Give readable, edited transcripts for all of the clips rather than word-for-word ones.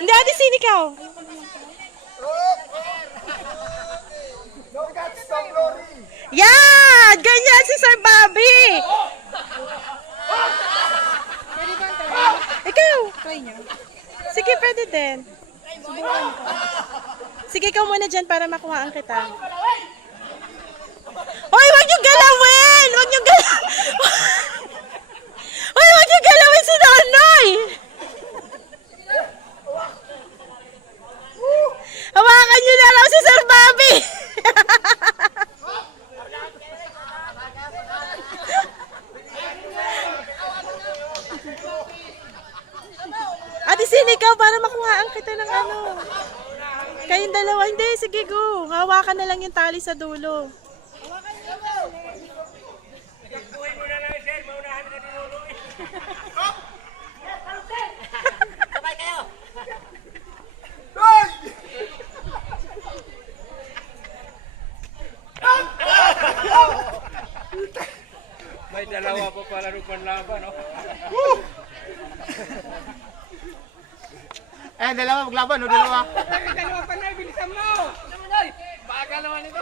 Hindi, Ate Sin, ikaw. Yan! Ganyan si Sir Bobby! Ikaw! Sige, pwede din. Sige, ikaw muna dyan para makuhaan kita. Hoy, wag niyo galawin! Wag niyo galawin! Hoy, wag niyo galawin si Nonoy! Hawakan niyo na lang si Sir Bobby! Ate Sin, ikaw para makuhaan kita ng ano. Kayong dalawa, hindi, sige go. Hawakan na lang yung tali sa dulo. Sabay kayo. May dalawa pa pala rin panlaban, no? Eh, dalawa maglaban, no? Dalawa. Dalawa pa na, bilisan mo! Baka naman ito.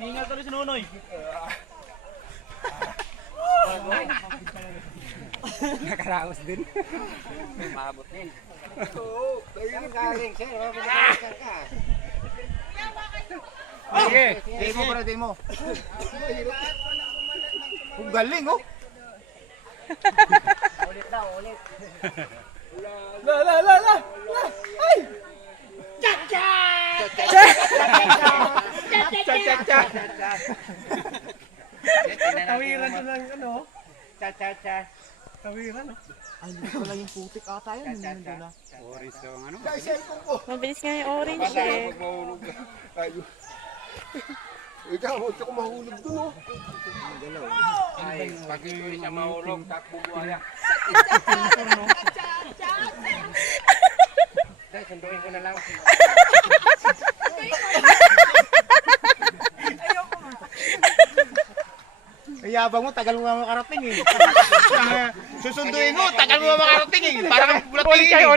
Hingal tuloy si Nonoy. Nakaraos din. Maabot din. Sige, day mo para day mo. Ang galing, oh. Ulit daw, ulit. La. Ay! Cha. Tawiran na lang, ano? Cha. Tawiran, oh. Ay, hindi pala yung putik ata yun. Nandun na. Oris yung ano? Mabilis nga yung orange eh. Ikaw, huwag ka mahulog dun, oh. Ay, pag hindi siya mahulog, takbo buhaya. Dahil, sunduin ko na lang. Yabang mo, tagal mo nga makarating eh. Susunduin mo, tagal mo nga makarating eh. Parang bulat kayo.